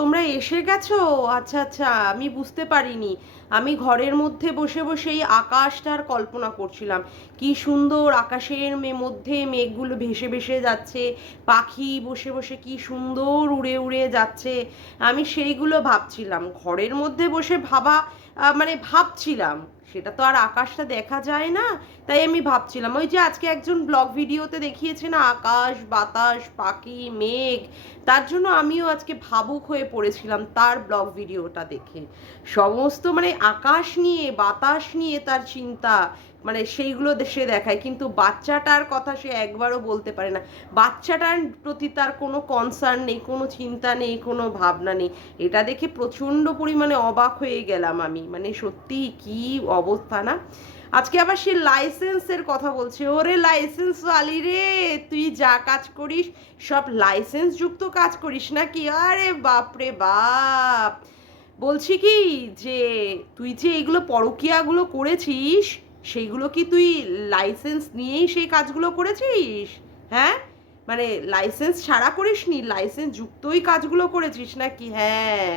তোমরা এসে গেছো? আচ্ছা আচ্ছা, আমি বুঝতে পারিনি। আমি ঘরের মধ্যে বসে বসে এই আকাশটার কল্পনা করছিলাম। কি সুন্দর আকাশের মধ্যে মেঘগুলো ভেসে ভেসে যাচ্ছে, পাখি বসে বসে কি সুন্দর উড়ে উড়ে যাচ্ছে। আমি সেইগুলো ভাবছিলাম, ঘরের মধ্যে বসে ভাবা মানে ভাবছিলাম। সেটা তো আর আকাশটা দেখা যায় না। তাই আমি ভাবছিলাম, ওই যে আজকে একজন ব্লগ ভিডিওতে দেখিয়েছে না, আকাশ বাতাস পাখি মেঘ, তার জন্য আমিও আজকে ভাবুক হয়ে পড়েছিলাম তার ব্লগ ভিডিওটা দেখে। সমস্ত মানে আকাশ নিয়ে বাতাস নিয়ে তার চিন্তা, মানে সেইগুলো সে দেখায়, কিন্তু বাচ্চাটার কথা সে একবারও বলতে পারে না। বাচ্চাটার প্রতি তার কোনো কনসার্ন নেই, কোনো চিন্তা নেই, কোনো ভাবনা নেই। এটা দেখে প্রচণ্ড পরিমাণে অবাক হয়ে গেলাম আমি, মানে সত্যি কি অবস্থা না। আজকে আবার সে লাইসেন্সের কথা বলছে। ওরে লাইসেন্স ওয়ালি রে, তুই যা কাজ করিস সব লাইসেন্স যুক্ত কাজ করিস নাকি? আরে বাপ রে বাপ। বলছি কি, যে তুই যে এগুলো পরকীয়াগুলো করেছিস, সেইগুলো কি তুই লাইসেন্স নিয়েই সেই কাজগুলো করেছিস? হ্যাঁ, মানে লাইসেন্স ছাড়া করিসনি, লাইসেন্স যুক্তই কাজগুলো করেছিস নাকি? হ্যাঁ,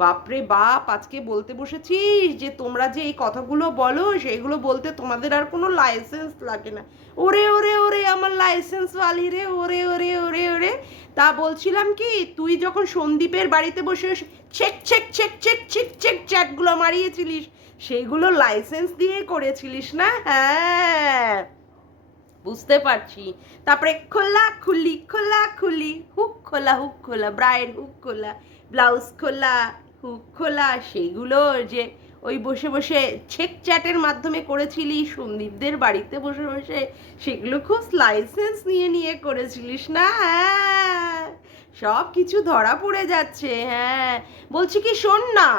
বাপরে বাপ, আজকে বলতে বসেছিস যে তোমরা যে এই কথাগুলো বলো সেইগুলো বলতে তোমাদের আর কোনো লাইসেন্স লাগে না। ওরে ওরে ওরে আমার লাইসেন্স ওয়ালি রে, ওরে ওরে ওরে ওরে। তা বলছিলাম কি, তুই যখন সন্দীপের বাড়িতে বসে check check check check check check চ্যাটগুলো মারিয়েছিলিস, সেইগুলো লাইসেন্স দিয়ে করেছিলিস না? হ্যাঁ, বুঝতে পারছি। তারপরে খোলা খুলি খোলা খুলি, হুক খোলা হুক খোলা, ব্রায়ের হুক খোলা, ব্লাউজ খোলা, হুক খোলা, সেইগুলো যে ওই বসে বসে ছেক চ্যাটের মাধ্যমে করেছিলি সন্দীপদের বাড়িতে বসে বসে, সেগুলো খুব লাইসেন্স নিয়ে নিয়ে করেছিলিস না? হ্যাঁ, সব কিছু ধরা পড়ে যাচ্ছে। হ্যাঁ, বলছি কি, শোন না,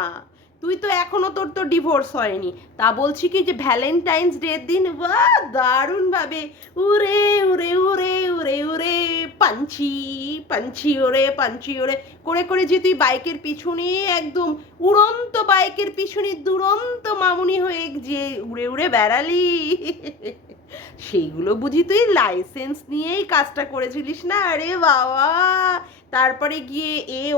তুই তো এখনো তোর তো ডিভোর্স হয়নি। তা বলছি কি, যে ভ্যালেন্টাইন্স ডের দিন বাহ দারুণ ভাবে উড়ে উড়ে উড়ে উড়ে উড়ে পাঞ্ছি পাঞ্ছি ওরে পাঞ্ছি ওরে করে করে যে তুই বাইকের পিছনে একদম উড়ন্ত বাইকের পিছনে দুরন্ত মামুনি হয়ে যে উড়ে উড়ে বেড়ালি, সেইগুলো বুঝি তুই লাইসেন্স নিয়েই কাজটা করেছিলিস না? আরে বাবা, তারপরে গিয়ে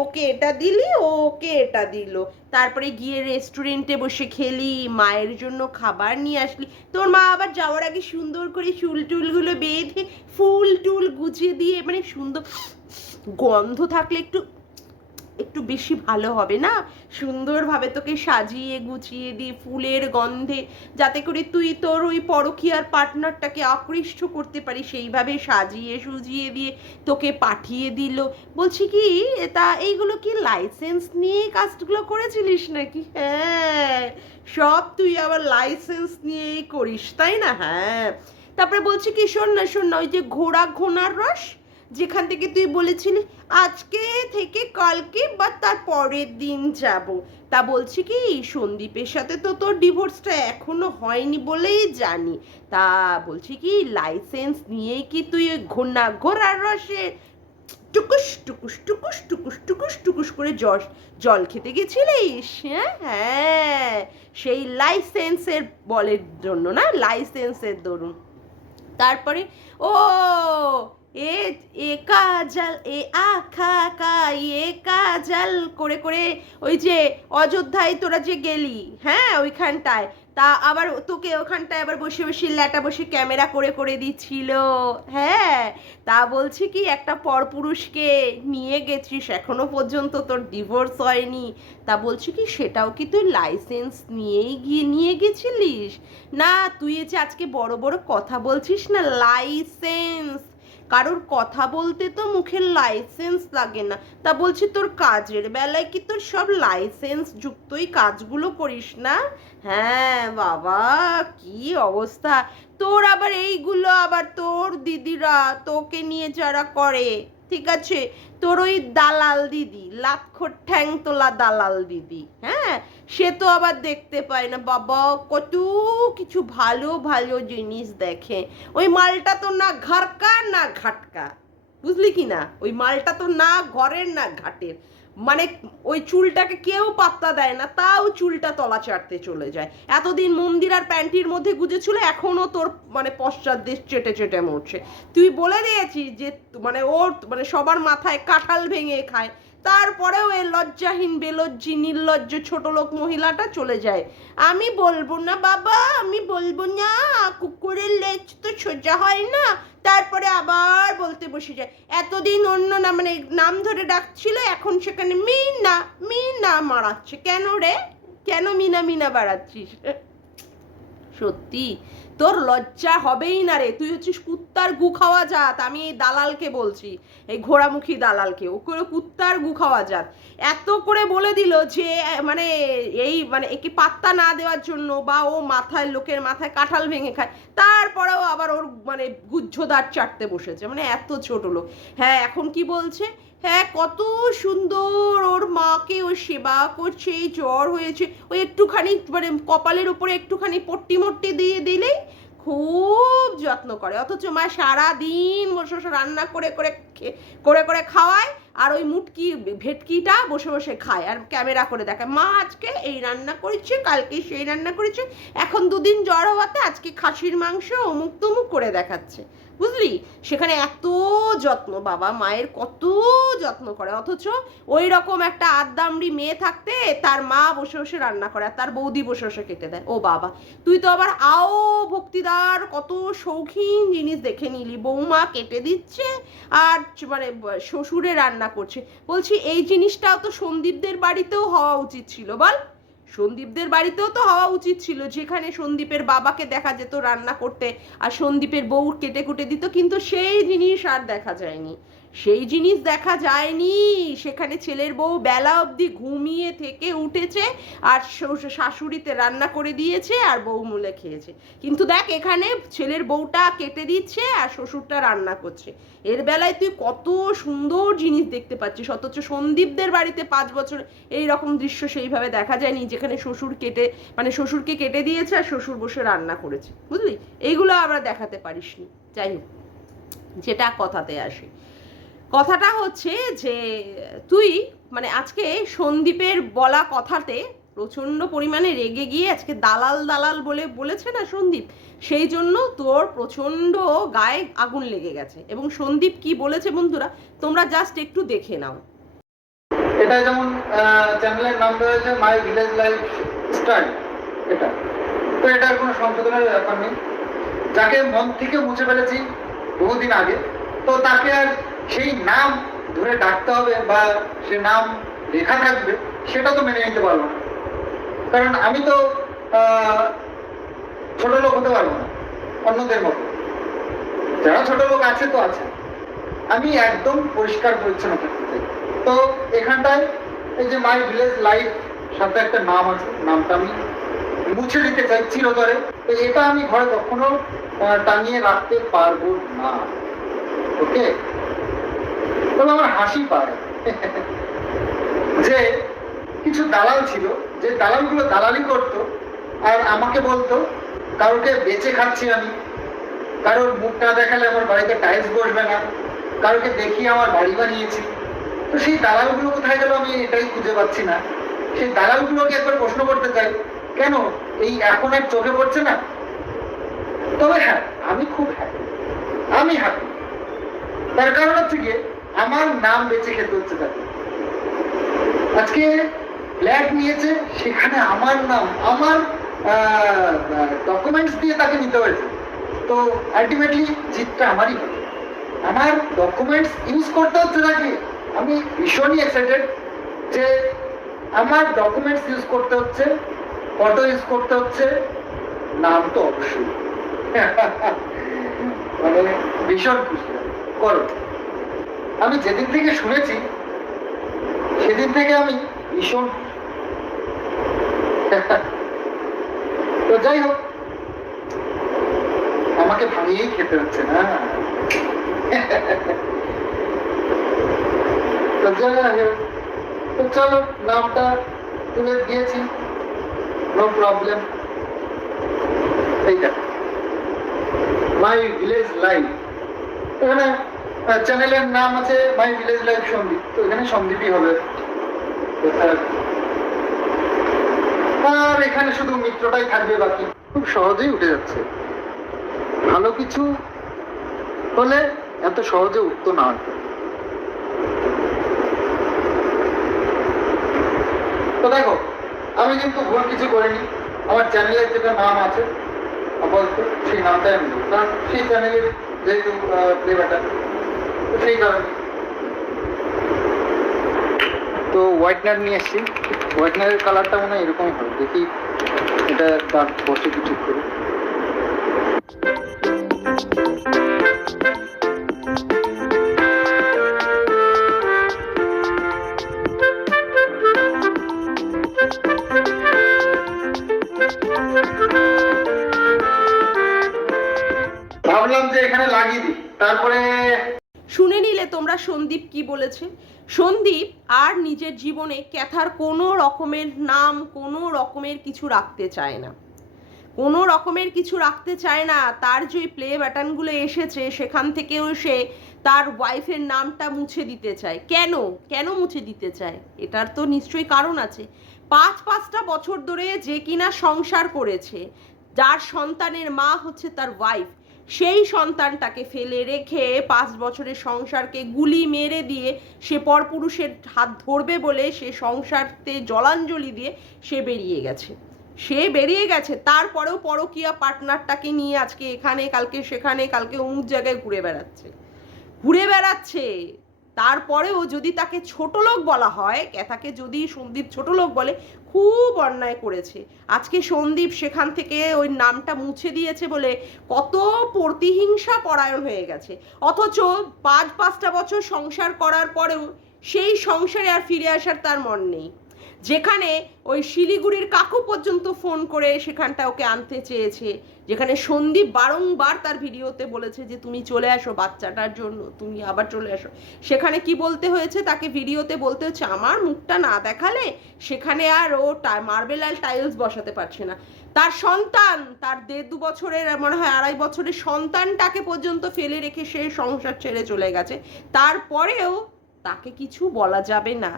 ওকে এটা দিলি, ও ওকে এটা দিল, তারপরে গিয়ে রেস্টুরেন্টে বসে খেলি, মায়ের জন্য খাবার নিয়ে আসলি, তোর মা আবার যাওয়ার আগে সুন্দর করে চুল টুলগুলো বেঁধে ফুল টুল গুছিয়ে দিয়ে, মানে সুন্দর গন্ধ থাকলে একটু একটু বেশি ভালো হবে না? সুন্দরভাবে তোকে সাজিয়ে গুছিয়ে দিয়ে ফুলের গন্ধে, যাতে করে তুই তোর ওই পরকীয়ার পার্টনারটাকে আকৃষ্ট করতে পারি, সেইভাবে সাজিয়ে সুজিয়ে দিয়ে তোকে পাঠিয়ে দিল। বলছি কি, তা এইগুলো কি লাইসেন্স নিয়ে কাজগুলো করেছিলিস নাকি? হ্যাঁ, সব তুই আবার লাইসেন্স নিয়েই করিস, তাই না? হ্যাঁ, তারপরে বলছি কি, শোন না শোন না, ওই যে ঘোড়া ঘোড়ার রস, যেখান থেকে তুই বলেছিলি আজকে থেকে কালকে বা তার পরের দিন যাব, তা বলছি কি, সন্দীপের সাথে তো তোর ডিভোর্সটা এখনো হয়নি বলেই জানি। তা বলছি কি, লাইসেন্স নিয়েই কি তুই ঘোড়ার রসে টুকুস টুকুস টুকুস টুকুস টুকুস টুকুস করে জল খেতে গেছিলিস? হ্যাঁ হ্যাঁ, সেই লাইসেন্সের বলের জন্য না, লাইসেন্সের দরুন। তারপরে ও এ এ কাজল এ আখা কা এ কাজল করে করে ওই যে অযোধ্যায় তোরা যে গেলি, হ্যাঁ ওইখানটায়, তা আবার তোকে ওখানটায় আবার বসে বসে ল্যাটা বসে ক্যামেরা করে করে দিচ্ছিল। হ্যাঁ, তা বলছি কি, একটা পরপুরুষকে নিয়ে গেছিস, এখনো পর্যন্ত তোর ডিভোর্স হয়নি, তা বলছি কি, সেটাও কি তুই লাইসেন্স নিয়েই নিয়ে গেছিলিস? না, তুই যে আজকে বড় বড় কথা বলছিস না, লাইসেন্স, কারোর কথা বলতে তো মুখের লাইসেন্স লাগে না। তা বলছি, তোর কাজের বেলায় কি তোর সব লাইসেন্স যুক্তই কাজগুলো করিস না? হ্যাঁ বাবা, কি অবস্থা তোর। আবার এইগুলো আবার তোর দিদিরা তোকে নিয়ে যারা করে, ঠিক আছে, তোর ওই দালাল দিদি, লাক্ষর ঠ্যাং তোলা দালাল দিদি, হ্যাঁ, সে তো আবার দেখতে পায় না বাবা, কত কিছু ভালো ভালো জিনিস দেখে। ওই মালটা তো না ঘরকা না ঘাটকা, বুঝলি কি না? ওই মালটা তো না ঘরের না ঘাটের, মানে ওই চুলটাকে কেউ পাত্তা দেয় না, তাও চুলটা তলা চাটতে চলে যায়। এতদিন মন্দির আর প্যান্টির মধ্যে গুজেছিল, এখনো তোর মানে পশ্চাৎ দেশ চেটে চেটে মরছে। তুই বলে দিয়েছিস যে মানে ওর মানে সবার মাথায় কাঁঠাল ভেঙে খায়, তারপরেও এই লজ্জাহীন বেলজ্জি নির্লজ্জ ছোট লোক মহিলাটা চলে যায়। আমি বলবো না বাবা, আমি বলবো না, কুকুরের লেজ তো সোজা হয় না। তারপরে আবার বলতে বসে যায়, এতদিন অন্য না মানে নাম ধরে ডাকছিল, এখন সেখানে মিনা মিনা মারাচ্ছে। কেন রে, কেন মিনা মিনা বাড়াচ্ছিস? সত্যি তোর লজ্জা হবেই না রে, তুই হচ্ছিস কুত্তার গু খাওয়া জাত। আমি এই দালালকে বলছি, এই ঘোড়ামুখী দালালকে, ও করে কুত্তার গু খাওয়া জাত। এত করে বলে দিল যে মানে এই মানে একে পাত্তা না দেওয়ার জন্য, বা ও মাথায় লোকের মাথায় কাঁঠাল ভেঙে খায়, তারপরেও আবার ওর মানে গুজ্জদার চাটতে বসেছে, মানে এত ছোট লোক। হ্যাঁ এখন কি বলছে, হ্যাঁ কত সুন্দর ওর মাকে ও সেবা করছে, এই জ্বর হয়েছে, ওই একটুখানি মানে কপালের উপরে একটুখানি পট্টি মট্টি দিয়ে দিলেই খুব যত্ন করে। অথচ মা সারাদিন বসে বসে রান্না করে করে করে করে খাওয়ায়, আর ওই মুটকি ভেটকিটা বসে বসে খায় আর ক্যামেরা করে দেখায়, মা আজকে এই রান্না করেছে, কালকে সেই রান্না করেছে, এখন দুদিন জ্বর হওয়াতে আজকে খাসির মাংস অমুক তমুক করে দেখাচ্ছে, বুঝলি? সেখানে এত যত্ন, বাবা মায়ের কত যত্ন করে, অথচ ওই রকম একটা আদ্দামড়ি মেয়ে থাকতে তার মা বসে বসে রান্না করে আর তার বৌদি বসে বসে কেটে দেয়। ও বাবা, তুই তো আবার আও ভক্তিদার কত শৌখিন জিনিস দেখে নিলি, বৌমা কেটে দিচ্ছে আর মানে শ্বশুরে রান্না করছে। বলছি এই জিনিসটাও তো সন্দীপদের বাড়িতেও হওয়া উচিত ছিল, বল? সন্দীপদের বাড়িতেও তো হওয়া উচিত ছিল, যেখানে সন্দীপের বাবাকে দেখা যেত রান্না করতে আর সন্দীপের বউ কেটে কুটে দিত, কিন্তু সেই জিনিস আর দেখা যায়নি, সেই জিনিস দেখা যায়নি। সেখানে ছেলের বউ বেলা অবধি ঘুমিয়ে থেকে উঠেছে আর শাশুড়িতে রান্না করে দিয়েছে আর বউ মুলে খেয়েছে, কিন্তু দেখ এখানে ছেলের বউটা কেটে দিচ্ছে আর শ্বশুরটা রান্না করছে। এর বেলায় তুই কত সুন্দর জিনিস দেখতে পাচ্ছিস, অথচ সন্দীপদের বাড়িতে 5 বছর এই রকম দৃশ্য সেইভাবে দেখা যায়নি, যেখানে শ্বশুর কেটে মানে শ্বশুরকে কেটে দিয়েছে আর শ্বশুর বসে রান্না করেছে, বুঝলি? এইগুলো আমরা দেখাতে পারিসনি। যাই হোক, যেটা কথাতে আসে, কথাটা হচ্ছে যে তুই মানে আজকে সন্দীপের বলা কথাতে প্রচণ্ড পরিমাণে রেগে গিয়ে আজকে দালাল দালাল বলে বলেছে না সন্দীপ, সেই জন্য তোর প্রচণ্ড গায়ে আগুন লেগে গেছে। এবং সন্দীপ কি বলেছে বন্ধুরা, তোমরা জাস্ট একটু দেখে নাও। এটা যেমন চ্যানেলের নাম রয়েছে মাই ভিলেজ লাইফ স্টাইল, এটা তো এটার কোনো সংশোধনের ব্যাপার নেই। যাকে মন থেকে মুছে ফেলেছি বহুদিন আগে, তো তাকে আর সেই নাম ধরে ডাকতে হবে বা সে নাম লেখা থাকবে সেটা তো মেনে নিতে পারবো না, কারণ আমি তো ছোট লোক হতে পারবো না অন্যদের মতো। যারা ছোট লোক আছে তো আছে, আমি একদম পরিষ্কার পরিচ্ছন্ন থাকতে চাই। তো এখানটায় এই যে মাই ভিলেজ লাইফ সাথে একটা নাম আছে, নামটা আমি মুছে দিতে চাই চিরতরে। তো এটা আমি ঘরে কখনো টাঙিয়ে রাখতে পারবো না, ওকে? তবে আমার হাসি পায় যে কিছু দালাল ছিল, যে দালালগুলো দালালি করতো আর আমাকে বলতো কারোকে বেঁচে খাচ্ছি আমি, কারোর মুখটা দেখালে আমার বাড়িতে টাইলস বসবে না, কারোকে দেখিয়ে আমার বাড়ি বানিয়েছি। তো সেই দালালগুলো কোথায় গেল আমি এটাই খুঁজে পাচ্ছি না। সেই দালালগুলোকে একবার প্রশ্ন করতে চাই, কেন এই এখন আর চোখে পড়ছে না? তবে হ্যাঁ, আমি খুব হ্যাপি, আমি হ্যাপি। তার কারণ হচ্ছে গিয়ে আমার নাম বেঁচে খেতে হচ্ছে তাকে। আজকে ফ্ল্যাট নিয়েছে, সেখানে আমার নাম, আমার ডকুমেন্টস দিয়ে তাকে নিতে হয়েছে। তো আলটিমেটলি জিতটা আমারই হবে, আমার ডকুমেন্টস ইউজ করতে হচ্ছে তাকে। আমি ভীষণই এক্সাইটেড যে আমার ডকুমেন্টস ইউজ করতে হচ্ছে, ফটো ইউজ করতে হচ্ছে, নাম তো অবশ্যই মানে ভীষণ খুশি করো। আমি যেদিন থেকে শুনেছি সেদিন থেকে আমি ভীষণ তো যাই হোক, আমাকে ভাঙিয়েই খেতে হচ্ছে না। তো চলো, নামটা তুলে দিয়েছি, নো প্রবলেম। এইটা মাই ভিলেজ লাইফ, এখানে চ্যানেলের নাম আছে মাই ভিলেজ লাইফ সন্দীপ, তো এখানে সন্দীপই হবে। আর এখানে শুধু মিত্রটাই থাকবে বাকি। খুব সহজেই উঠে যাচ্ছে, ভালো কিছু হলে এত সহজে উঠতো না। তো দেখো, আমি কিন্তু ভুল কিছু করিনি। আমার চ্যানেলের যেটা নাম আছে আপাতত সেই নামটাই আমি দেবো, কারণ সেই চ্যানেলের যেহেতু প্লে বাটন, তো সেই কারণে। তো হোয়াইটনার নিয়ে এসেছি। হোয়াইটনারের কালারটা মনে হয় এরকমই হবে, দেখি এটা ডার্ক বসে কি ঠিক করে। ভাবলাম যে এখানে লাগিয়ে দিই, তারপরে শুনে নিলে তোমরা সন্দীপ কি বলেছে। সন্দীপ আর নিজের জীবনে ক্যাথার কোনো রকমের নাম, কোনো রকমের কিছু রাখতে চায় না, কোনো রকমের কিছু রাখতে চায় না। তার যে প্লে ব্যাটনগুলো এসেছে সেখান থেকেও সে তার ওয়াইফের নামটা মুছে দিতে চায়। কেন কেন মুছে দিতে চায়? এটার তো নিশ্চয়ই কারণ আছে। পাঁচটা বছর ধরে যে কিনা সংসার করেছে, যার সন্তানের মা হচ্ছে তার ওয়াইফ, সেই সন্তানটাকে ফেলে রেখে 5 বছরের সংসারকে গুলি মেরে দিয়ে সে পরপুরুষের হাত ধরবে বলে সে সংসারতে জলাঞ্জলি দিয়ে সে বেরিয়ে গেছে। তারপরেও পরকীয়া পার্টনারটাকে নিয়ে আজকে এখানে, কালকে সেখানে, কালকে অমুক জায়গায় ঘুরে বেড়াচ্ছে। তারপরেও যদি তাকে ছোট লোক বলা হয়, ক্যাথাকে যদি সন্দীপ ছোট লোক বলে, খুব অন্যায় করেছে। আজকে সন্দীপ সেখান থেকে ওই নামটা মুছে দিয়েছে বলে কত প্রতিহিংসা পরায়ণ হয়ে গেছে। অথচ 5টা বছর সংসার করার পরেও সেই সংসারে আর ফিরে আসার তার মন নেই। যেখানে ওই শিলিগুড়ির কাকু পর্যন্ত ফোন করে সেখানটা ওকে আনতে চেয়েছে, যেখানে সন্দীপ বারংবার তার ভিডিওতে বলেছে যে তুমি চলে আসো বাচ্চাটার জন্য, তুমি আবার চলে আসো। সেখানে কি বলতে হয়েছে তাকে? ভিডিওতে বলতে হচ্ছে আমার মুখটা না দেখালে সেখানে আর ও মার্বেল আর টাইলস বসাতে পারছে না। তার সন্তান, তার 1.5-2 বছরের, মনে হয় 2.5 বছরের সন্তানটাকে পর্যন্ত ফেলে রেখে সে সংসার ছেড়ে চলে গেছে। তারপরেও তাকে কিছু বলা যাবে না।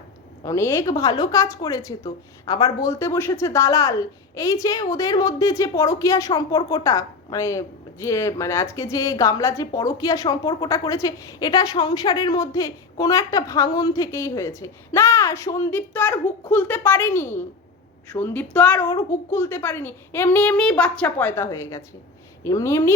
অনেক ভালো কাজ করেছে। তো আবার বলতে বসেছে দালাল। এই যে ওদের মধ্যে যে পরকীয়া সম্পর্কটা, মানে আজকে যে গামলা যে পরকীয়া সম্পর্কটা করেছে, এটা সংসারের মধ্যে কোনো একটা ভাঙন থেকেই হয়েছে। না, সন্দীপ তো আর হুক খুলতে পারেনি, ওর হুক খুলতে পারেনি। এমনি বাচ্চা পয়দা হয়ে গেছে,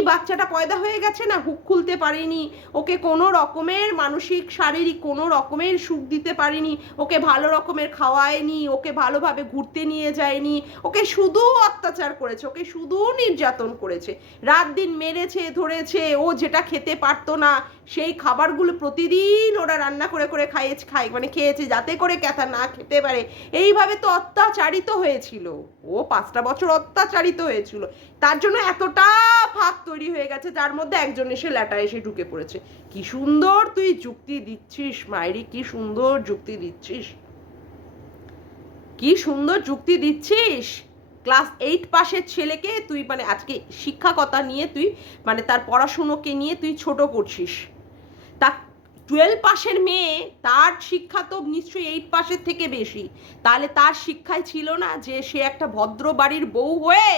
বাচ্চাটা পয়দা হয়ে গেছে না, হুক খুলতে পারেনি। ওকে কোনো রকমের মানসিক শারীরিক কোনো রকমের সুখ দিতে পারেনি, ওকে ভালো রকমের খাওয়ায়নি, ওকে ভালোভাবে ঘুরতে নিয়ে যায়নি, ওকে শুধু অত্যাচার করেছে, ওকে শুধু নির্যাতন করেছে, রাত দিন মেরেছে ধরেছে। ও যেটা খেতে পারতো না সেই খাবারগুলো প্রতিদিন ওরা রান্না করে খেয়েছে, যাতে করে ক্যাথা না খেতে পারে। এইভাবে তো অত্যাচারিত হয়েছিল ও, 5টা বছর অত্যাচারিত হয়েছিল। তার জন্য এতটা ফাঁক তৈরি হয়ে গেছে, যার মধ্যে একজন এসে ল্যাটা এসে ঢুকে পড়েছে। কি সুন্দর তুই যুক্তি দিচ্ছিস মায়েরি, কি সুন্দর যুক্তি দিচ্ছিস। ক্লাস 8 পাশের ছেলেকে তুই আজকে শিক্ষকতা নিয়ে তুই তার পড়াশুনোকে নিয়ে তুই ছোট করছিস। তা 12 পাশের মেয়ে, তার শিক্ষা তো নিশ্চয়ই 8 পাশের থেকে বেশি। তাহলে তার শিক্ষায় ছিল না যে সে একটা ভদ্র বাড়ির বউ হয়ে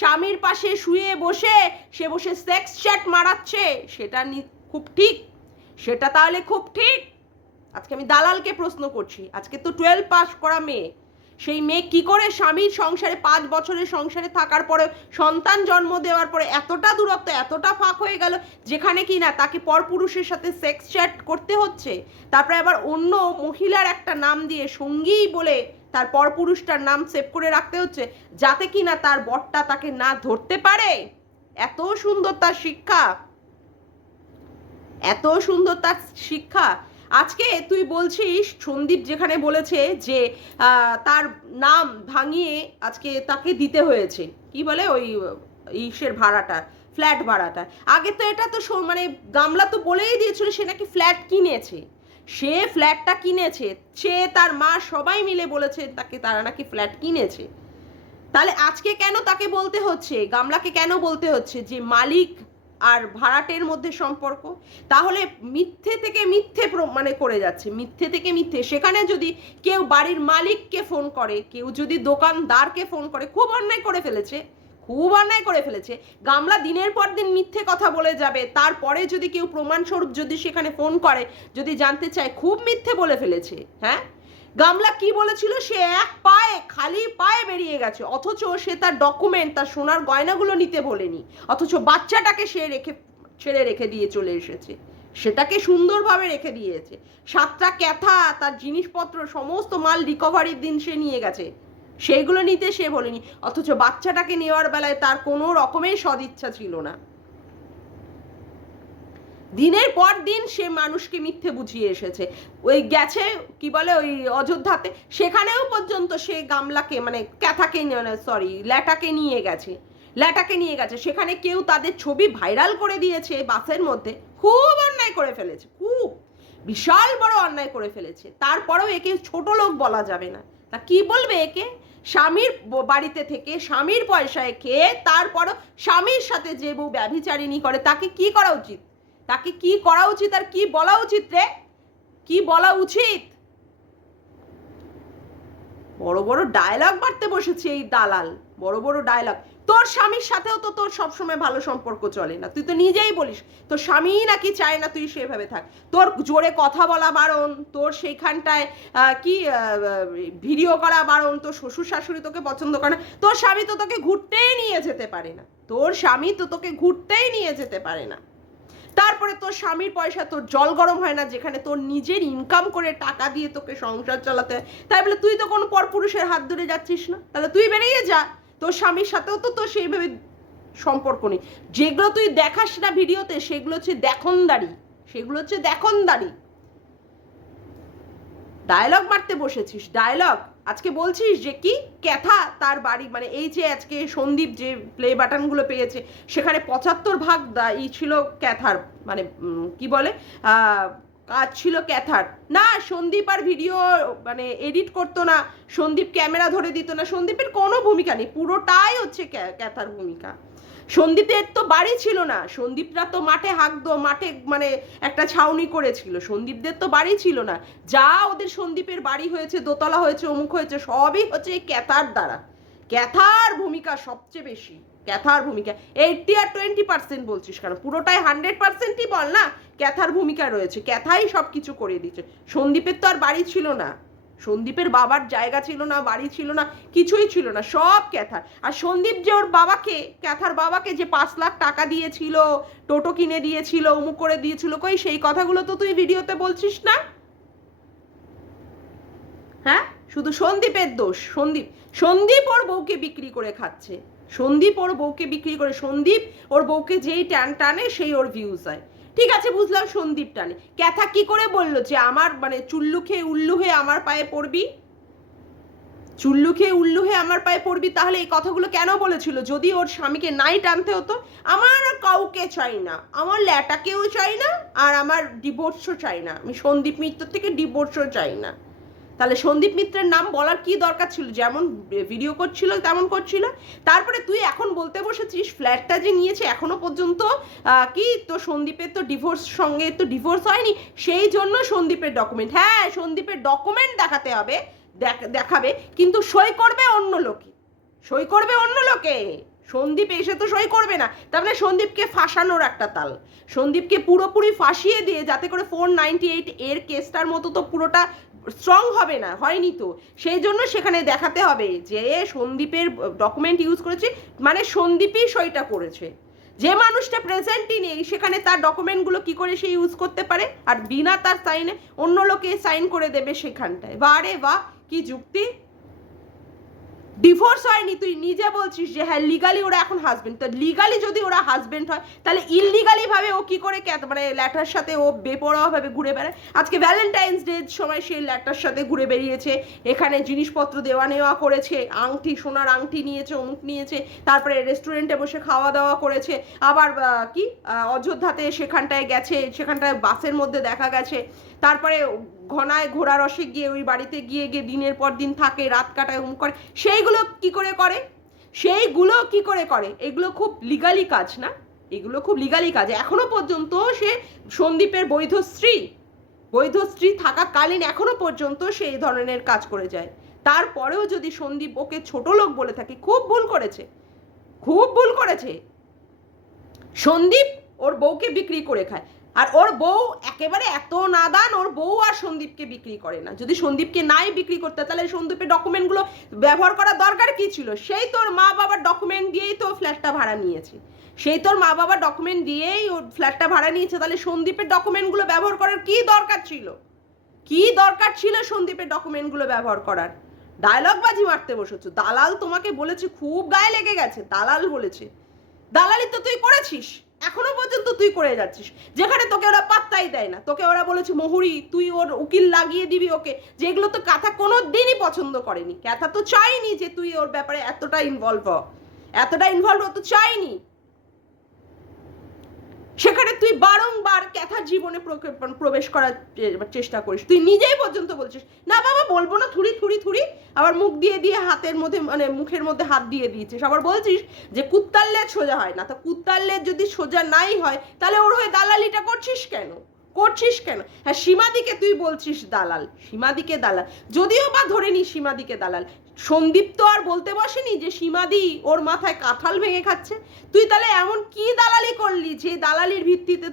স্বামীর পাশে শুয়ে বসে সেক্স চ্যাট মারাচ্ছে? সেটা খুব ঠিক, সেটা তাহলে খুব ঠিক। আজকে আমি দালালকে প্রশ্ন করছি, আজকে তো 12 পাস করা মেয়ে, সেই মেয়ে কি করে স্বামীর সংসারে 5 বছরের সংসারে থাকার পরে, সন্তান জন্ম দেওয়ার পরে এতটা দূরত্ব, এতটা ফাঁক হয়ে গেল, যেখানে কি না তাকে পরপুরুষের সাথে সেক্স চ্যাট করতে হচ্ছে। তারপরে আবার অন্য মহিলার একটা নাম দিয়ে সঙ্গী বলে তার পরপুরুষটার নাম সেভ করে রাখতে হচ্ছে, যাতে কি না তার বরটা তাকে না ধরতে পারে। এত সুন্দর তার শিক্ষা। আজকে তুই বলছিস সন্দীপ যেখানে বলেছে যে তার নাম ভাঙিয়ে আজকে তাকে দিতে হয়েছে, কি বলে ওই ইসের ভাড়াটা, ফ্ল্যাট ভাড়াটা। আগে তো এটা তো গামলা তো বলেই দিয়েছিল সে নাকি ফ্ল্যাট কিনেছে, সে ফ্ল্যাটটা কিনেছে, সে তার মা সবাই মিলে বলেছে তারা নাকি ফ্ল্যাট কিনেছে। তাহলে আজকে কেন তাকে বলতে হচ্ছে, গামলাকে কেন বলতে হচ্ছে যে মালিক আর ভাড়াটের মধ্যে সম্পর্ক? তাহলে মিথ্যে থেকে মিথ্যে করে যাচ্ছে, মিথ্যে থেকে মিথ্যে। সেখানে যদি কেউ বাড়ির মালিককে ফোন করে, কেউ যদি দোকানদারকে ফোন করে, খুব অন্যায় করে ফেলেছে। গামলা দিনের পর দিন মিথ্যে কথা বলে যাবে, তারপরে যদি কেউ প্রমাণস্বরূপ যদি সেখানে ফোন করে, যদি জানতে চায়, খুব মিথ্যে বলে ফেলেছে। হ্যাঁ, গামলা কি বলেছিল, সে এক পায়ে খালি পায়ে বেরিয়ে গেছে, অথচ সে তার ডকুমেন্ট, তার সোনার গয়নাগুলো নিতে বলেনি, অথচ বাচ্চাটাকে সে ছেড়ে রেখে দিয়ে চলে এসেছে, সেটাকে সুন্দরভাবে রেখে দিয়েছে। 7টা ক্যাথা, তার জিনিসপত্র, সমস্ত মাল রিকভারির দিন সে নিয়ে গেছে, সেইগুলো নিতে সে বলেনি, অথচ বাচ্চাটাকে নেওয়ার বেলায় তার কোনো রকমের সদিচ্ছা ছিল না। দিনের পর দিন সে মানুষকে মিথ্যে বুঝিয়ে এসেছে। ওই গেছে কি বলে ওই অযোধ্যাতে, সেখানেও পর্যন্ত সে গামলাকে মানে ক্যাথাকে ল্যাটাকে নিয়ে গেছে, সেখানে কেউ তাদের ছবি ভাইরাল করে দিয়েছে বাসের মধ্যে, খুব অন্যায় করে ফেলেছে, খুব বিশাল বড় অন্যায় করে ফেলেছে। তারপরেও একে ছোট লোক বলা যাবে না, তা কি বলবে একে? স্বামীর বাড়িতে থেকে স্বামীর পয়সায় খেয়ে তারপরও স্বামীর সাথে যে বউ ব্যভিচারিণী করে, তাকে কি করা উচিত? তাকে কি করা উচিত আর কি বলা উচিত রে? কি বলা উচিত? বড় বড় ডায়লগ মারতে বসেছে এই দালাল, বড় বড় ডায়লগ। তোর স্বামীর সাথেও তো তোর সবসময় ভালো সম্পর্ক চলে না, তুই তো নিজেই বলিস তোর স্বামী নাকি চায় না তুই সেভাবে থাক, তোর জোরে কথা বলা বারণ, তোর সেইখানটায় ভিডিও করা বারণ, তোর শ্বশুর শাশুড়ি তোকে পছন্দ করে না, তোর স্বামী তো তোকে ঘুরতেই নিয়ে যেতে পারে না, তারপরে তোর স্বামীর পয়সা তোর জল গরম হয় না, যেখানে তোর নিজের ইনকাম করে টাকা দিয়ে তোকে সংসার চালাতে হয়, তাই বলে তুই তো কোনো পরপুরুষের হাত ধরে যাচ্ছিস না, তাহলে তুই বেরিয়ে যা, তোর স্বামীর সাথেও তো তোর সেইভাবে সম্পর্ক নেই। যেগুলো তুই দেখাস না ভিডিওতে সেগুলো হচ্ছে দেখনদারি, ডায়লগ মারতে বসেছিস, ডায়লগ। আজকে বলছিস যে কি ক্যাথা তার বাড়ি, মানে এই যে আজকে সন্দীপ যে প্লে বাটনগুলো পেয়েছে সেখানে 75% ই ছিল ক্যাথার, মানে কি বলে কাজ ছিল ক্যাথার না। সন্দীপ আর ভিডিও মানে এডিট করতো না, সন্দীপ ক্যামেরা ধরে দিত না, সন্দীপের কোনো ভূমিকা নেই, পুরোটাই হচ্ছে ক্যাথার ভূমিকা। সন্দীপের তো বাড়ি ছিল না, সন্দীপরা তো মাঠে হাঁকতো, মাঠে মানে একটা ছাউনি করেছিল, সন্দীপদের তো বাড়ি ছিল না, যা ওদের সন্দীপের বাড়ি হয়েছে, দোতলা হয়েছে, অমুক হয়েছে, সবই হচ্ছে এই ক্যাথার দ্বারা। ক্যাথার ভূমিকা সবচেয়ে বেশি, ক্যাথার ভূমিকা 80 আর 20% বলছিস কেন? পুরোটাই 100%ই বল না, ক্যাথার ভূমিকা রয়েছে, ক্যাথাই সব কিছু করে দিচ্ছে। সন্দীপের তো আর বাড়ি ছিল না, সন্দীপের বাবার জায়গা ছিল না, বাড়ি ছিল না, কিছুই ছিল না, সব ক্যাথার। আর সন্দীপ যে ওর বাবাকে, ক্যাথার বাবাকে যে 5 লাখ টাকা দিয়েছিল, টোটো কিনে দিয়েছিল, অমুক করে দিয়েছিল, কই সেই কথাগুলো তো তুই ভিডিওতে বলছিস না? হ্যাঁ, শুধু সন্দীপের দোষ। সন্দীপ ওর বউকে বিক্রি করে খাচ্ছে, সন্দীপ ওর বউকে যেই টানে সেই ওর ভিউজ হয়। ঠিক আছে, বুঝলাম সন্দীপ টানে। ক্যাথা কি করে বললো যে আমার মানে চুল্লু খেয়ে উল্লু হয়ে আমার পায়ে পড়বি, তাহলে এই কথাগুলো কেন বলেছিল? যদি ওর স্বামীকে নাই টানতে হতো, আমার কাউকে চাই না, আমার ল্যাটাকেও চাই না, আর আমার ডিভোর্সও চাই না, আমি সন্দীপ মিত্র থেকে ডিভোর্সও চাই না, তাহলে সন্দীপ মিত্রের নাম বলার কি দরকার ছিল? যেমন ভিডিও করছিল তেমন করছিল। তারপরে তুই এখন বলতে বসেছিস ফ্ল্যাটটা যে নিয়েছে এখনো পর্যন্ত কি তো সন্দীপের তো সঙ্গে তো ডিভোর্স হয়নি, সেই জন্য সন্দীপের ডকুমেন্ট, হ্যাঁ সন্দীপের ডকুমেন্ট দেখাতে হবে, দেখাবে, কিন্তু সই করবে অন্য লোকে, সন্দীপ এসে তো সই করবে না। তার মানে সন্দীপকে ফাঁসানোর একটা তাল, সন্দীপকে পুরোপুরি ফাঁসিয়ে দিয়ে যাতে করে 498 এর কেসটার মতো তো পুরোটা স্ট্রং হবে না, হয়নি তো, সেই জন্য সেখানে দেখাতে হবে যে সন্দীপের ডকুমেন্ট ইউজ করেছে, মানে সন্দীপই সইটা করেছে। যে মানুষটা প্রেজেন্টই নেই সেখানে তার ডকুমেন্টগুলো কি করে সে ইউজ করতে পারে? আর বিনা তার সাইনে অন্য লোকে সাইন করে দেবে সেখানটায়। বারে বাহ, কি যুক্তি! ডিভোর্স হয়নি, তুই নিজে বলছিস যে হ্যাঁ লিগালি ওরা এখন হাজবেন্ড, তো লিগালি যদি ওরা হাজবেন্ড হয় তাহলে ইললিগালি ভাবে ও কি করে মানে ল্যাটার সাথে ও বেপরোয়া ভাবে ঘুরে বেড়ায়? আজকে ভ্যালেন্টাইন্স ডের সময় সে ল্যাটার সাথে ঘুরে বেরিয়েছে, এখানে জিনিসপত্র দেওয়া নেওয়া করেছে, আংটি, সোনার আংটি নিয়েছে, অমুক নিয়েছে, তারপরে রেস্টুরেন্টে বসে খাওয়া দাওয়া করেছে, আবার কি অযোধ্যাতে সেখানটায় গেছে, সেখানটায় বাসের মধ্যে দেখা গেছে, তারপরে ঘনায় ঘোড়া রসে গিয়ে ওই বাড়িতে গিয়ে দিনের পর দিন থাকে, রাত কাটায়, করে। সেইগুলো কি করে করে? এগুলো খুব লিগালি কাজ না, এগুলো খুব লিগালি কাজ। এখনো পর্যন্ত সে সন্দীপের বৈধ স্ত্রী থাকাকালীন এখনো পর্যন্ত সে এই ধরনের কাজ করে যায়। তারপরেও যদি সন্দীপ ওকে ছোট লোক বলে থাকে, খুব ভুল করেছে। সন্দীপ ওর বউকে বিক্রি করে খায়। আর ওর বউ একেবারে এত নাদান, ওর বউ আর সন্দীপকে বিক্রি করে না। যদি সন্দীপকে নাই বিক্রি করতে তাহলে সন্দীপের ডকুমেন্টগুলো ব্যবহার করার দরকার কি ছিল? সেই তোর মা বাবার ডকুমেন্ট দিয়েই তো ফ্ল্যাটটা ভাড়া নিয়েছে, সেই তোর মা বাবার ডকুমেন্ট দিয়েই ওর ফ্ল্যাটটা ভাড়া নিয়েছে। তাহলে সন্দীপের ডকুমেন্টগুলো ব্যবহার করার কি দরকার ছিল? কি দরকার ছিল সন্দীপের ডকুমেন্টগুলো ব্যবহার করার? ডায়লগ বাজি মারতে বসেছো। দালাল তোমাকে বলেছে, খুব গায়ে লেগে গেছে, দালাল বলেছে। দালালি তো তুই করেছিস, এখনো পর্যন্ত তুই করে যাচ্ছিস, যেখানে তোকে ওরা পাত্তাই দেয় না। তোকে ওরা বলেছে মহুরি, তুই ওর উকিল লাগিয়ে দিবি ওকে, যেগুলো তো কথা কোনো দিনই পছন্দ করেনি। কথা তো চাইনি যে তুই ওর ব্যাপারে এতটা ইনভলভ তো চাইনি। সেখানে তুই বারংবার ক্যাথার জীবনে প্রবেশ করার চেষ্টা করিস। তুই নিজেই পর্যন্ত বলছিস না বাবা বলবো না, থুড়ি থুড়ি থুড়ি, আবার মুখ দিয়ে দিয়ে হাতের মধ্যে মানে মুখের মধ্যে হাত দিয়ে দিয়েছিস। আবার বলছিস যে কুত্তার লেজ সোজা হয় না। তো কুত্তার লেজ যদি সোজা নাই হয় তাহলে ওর হয়ে দালালিটা করছিস কেন? হ্যাঁ, সীমাদিকে তুই বলছিস দালাল, সীমাদিকে দালাল, যদিও বা ধরে নি সীমাদিকে দালাল। সন্দীপ তো আর বলতে বসেনি যে সীমাদি ওর মাথায় কাঁঠাল ভেঙে খাচ্ছে। তুই তাহলে এমন কি দালালি করলি যে দালালির ভিত্তিতে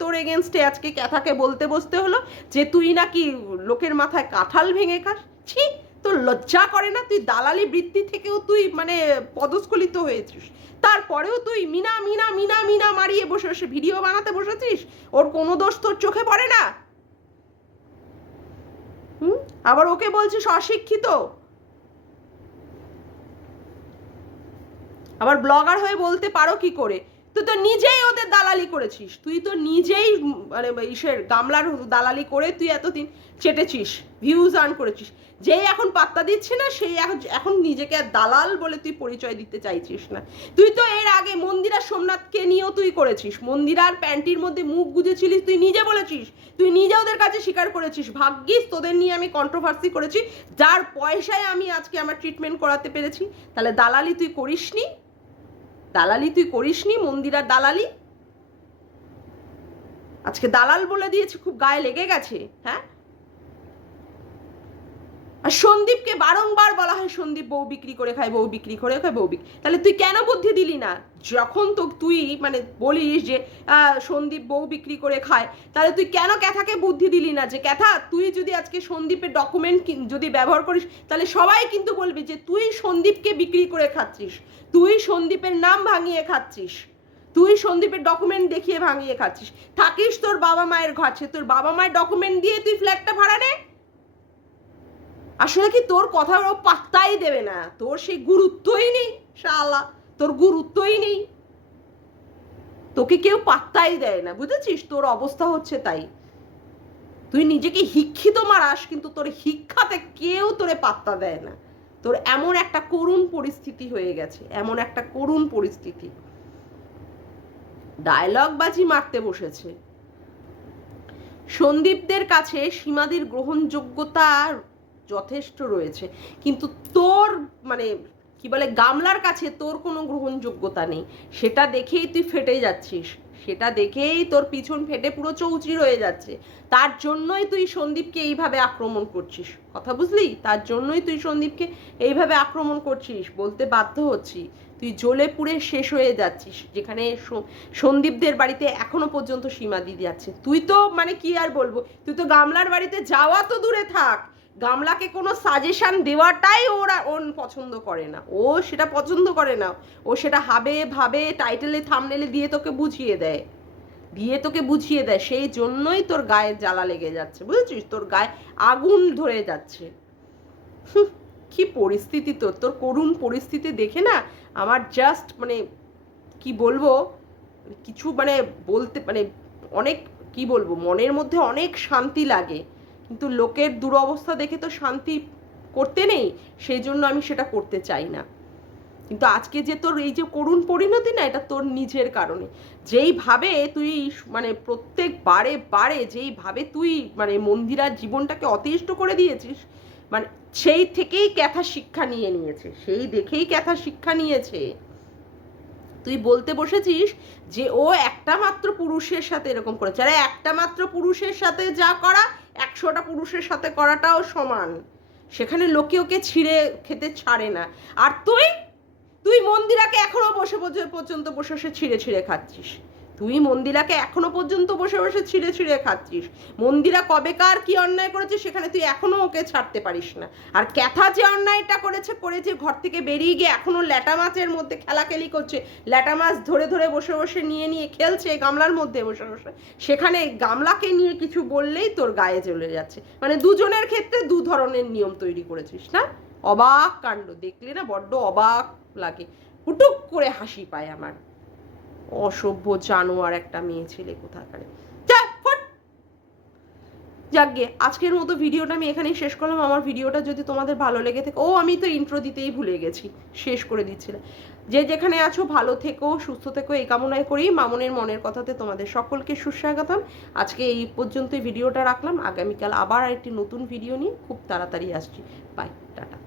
তোর এগেনস্টে আজকে ক্যাথাকে বলতে বসতে হলো যে তুই নাকি লোকের মাথায় কাঁঠাল ভেঙে খাস? ছি, তোর লজ্জা করে না? তুই দালালি বৃত্তি থেকেও তুই মানে পদস্খলিত হয়েছিস, তারপরেও তুই মিনা মিনা মিনা মিনা মারিয়ে বসে বসে ভিডিও বানাতে বসেছিস। ওর কোনো দোষ তোর চোখে পড়ে না? আবার ওকে বলছিস অশিক্ষিত, আবার ব্লগার হয়ে বলতে পারো কি করে? তুই তো নিজেই ওদের দালালি করেছিস, তুই তো নিজেই মানে ইসের গামলার দালালি করে তুই এতদিন চেটেছিস, ভিউজ আর্ন করেছিস। যেই এখন পাত্তা দিচ্ছে না সেই এখন নিজেকে দালাল বলে তুই পরিচয় দিতে চাইছিস না। তুই তো এর আগে মন্দিরা সোমনাথকে নিয়েও তুই করেছিস, মন্দিরার প্যান্টির মধ্যে মুখ গুজেছিলিস, তুই নিজে বলেছিস, তুই নিজে ওদের কাছে স্বীকার করেছিস। ভাগ্যিস তোদের নিয়ে আমি কন্ট্রোভার্সি করেছি, যার পয়সায় আমি আজকে আমার ট্রিটমেন্ট করাতে পেরেছি। তাহলে দালালি তুই করিসনি, মন্দিরার দালালি। আজকে দালাল বলে দিয়েছে, খুব গায়ে লেগে গেছে। হ্যাঁ, আর সন্দীপকে বারংবার বলা হয় সন্দীপ বউ বিক্রি করে খায়, তাহলে তুই কেন বুদ্ধি দিলি না? যখন তো তুই মানে বলিস যে সন্দীপ বউ বিক্রি করে খায়, তাহলে তুই কেন ক্যাথাকে বুদ্ধি দিলি না যে ক্যাথা তুই যদি আজকে সন্দীপের ডকুমেন্ট যদি ব্যবহার করিস তাহলে সবাই কিন্তু বলবি যে তুই সন্দীপকে বিক্রি করে খাচ্ছিস, তুই সন্দীপের নাম ভাঙিয়ে খাচ্ছিস, তুই সন্দীপের ডকুমেন্ট দেখিয়ে ভাঙিয়ে খাচ্ছিস। থাকিস তোর বাবা মায়ের কাছে, তোর বাবা মায়ের ডকুমেন্ট দিয়ে তুই ফ্ল্যাটটা ভাড়া নে। আসলে কি তোর কথা ও পাত্তাই দেবে না, তোর সেই গুরুত্বই নেই, শালা তোর গুরুত্বই নেই, তোকে কেউ পাত্তাই দেয় না, বুঝেছিস? তোর অবস্থা হচ্ছে তাই। তুই নিজেকে শিক্ষিত মারাস কিন্তু তোর শিক্ষাতে কেউ তোরে পাত্তা দেয় না। তোর এমন একটা করুণ পরিস্থিতি হয়ে গেছে, এমন একটা করুণ পরিস্থিতি। ডায়লগ বাজি মারতে বসেছে। সন্দীপদের কাছে সীমাদির গ্রহণযোগ্যতা যথেষ্ট রয়েছে, কিন্তু তোর মানে কি বলে গামলার কাছে তোর কোনো গ্রহণযোগ্যতা নেই। সেটা দেখেই তুই ফেটে যাচ্ছিস, সেটা দেখেই তোর পিছন ফেটে পুরো চৌচির হয়ে যাচ্ছে। তার জন্যই তুই সন্দীপকে এইভাবে আক্রমণ করছিস, কথা বুঝলি? তার জন্যই তুই সন্দীপকে এইভাবে আক্রমণ করছিস, বলতে বাধ্য হচ্ছি। তুই জ্বলে পুড়ে শেষ হয়ে যাচ্ছিস, যেখানে সন্দীপদের বাড়িতে এখনো পর্যন্ত সীমাদি যাচ্ছে। তুই তো মানে কি আর বলবো, তুই তো গামলার বাড়িতে যাওয়া তো দূরে থাক, গামলাকে কোনো সাজেশন দেওয়াটাই ওর পছন্দ করে না, ও সেটা পছন্দ করে না। ও সেটা হাবে ভাবে টাইটেলে থাম্বনেলে দিয়ে তোকে বুঝিয়ে দেয়, সেই জন্যই তোর গায়ে জ্বালা লেগে যাচ্ছে, বুঝেছিস? তোর গায়ে আগুন ধরে যাচ্ছে। কি পরিস্থিতি তোর করুণ পরিস্থিতি দেখে না আমার জাস্ট মানে কি বলবো, কিছু মানে বলতে মানে অনেক কি বলবো, মনের মধ্যে অনেক শান্তি লাগে, কিন্তু লোকের দুরবস্থা দেখে তো শান্তি করতে নেই, সেই জন্য আমি সেটা করতে চাই না। কিন্তু আজকে যে তোর এই যে করুণ পরিণতি না, এটা তোর নিজের কারণে। যেইভাবে তুই মানে প্রত্যেক বারে যেইভাবে তুই মানে মন্দিরার জীবনটাকে অতিষ্ঠ করে দিয়েছিস, মানে সেই থেকেই ক্যাথা শিক্ষা নিয়েছে, সেই দেখেই ক্যাথা শিক্ষা নিয়েছে। তুই বলতে বসেছিস যে ও একটা মাত্র পুরুষের সাথে এরকম করেছে, আরে একটা মাত্র পুরুষের সাথে যা করা 100টা পুরুষের সাথে করাটাও সমান, সেখানে লোকে ওকে ছিঁড়ে খেতে ছাড়ে না। আর তুই মন্দিরাকে এখনো পর্যন্ত বসে ছিঁড়ে খাচ্ছিস, তুই মন্দিরাকে এখনো পর্যন্ত বসে বসে ছিঁড়ে ছিঁড়ে খাচ্ছিস। মন্দিরা কবেকার কি অন্যায় করেছে সেখানে তুই এখনো ওকে ছাড়তে পারিস না। আর ক্যাথা যে অন্যায়টা করেছে ঘর থেকে বেরিয়ে গিয়ে এখনো ল্যাটা মাছের মধ্যে খেলাখেলি করছে, ল্যাটা মাছ ধরে ধরে বসে বসে নিয়ে খেলছে গামলার মধ্যে বসে বসে, সেখানে গামলাকে নিয়ে কিছু বললেই তোর গায়ে জ্বলে যাচ্ছে। মানে দুজনের ক্ষেত্রে দু ধরনের নিয়ম তৈরি করেছিস না। অবাক কাণ্ড, দেখলে না বড্ড অবাক লাগে, হুটুক করে হাসি পায় আমার। অসভ্য জানোয়ার একটা মেয়ে ছেলে কোথাকারে। যাকগে, আজকের মতো ভিডিওটা আমি এখানেই শেষ করলাম। আমার ভিডিওটা যদি তোমাদের ভালো লেগে থাকে, আমি তো ইন্ট্রো দিতেই ভুলে গেছি, শেষ করে দিচ্ছিলাম। যে যেখানে আছো ভালো থেকো, সুস্থ থেকো, এই কামনায় করি। মামনের মনের কথাতে তোমাদের সকলকে সুস্বাগতম। আজকে এই পর্যন্তই ভিডিওটা রাখলাম। আগামীকাল আবার একটি নতুন ভিডিও নিয়ে খুব তাড়াতাড়ি আসছি। Bye, tata.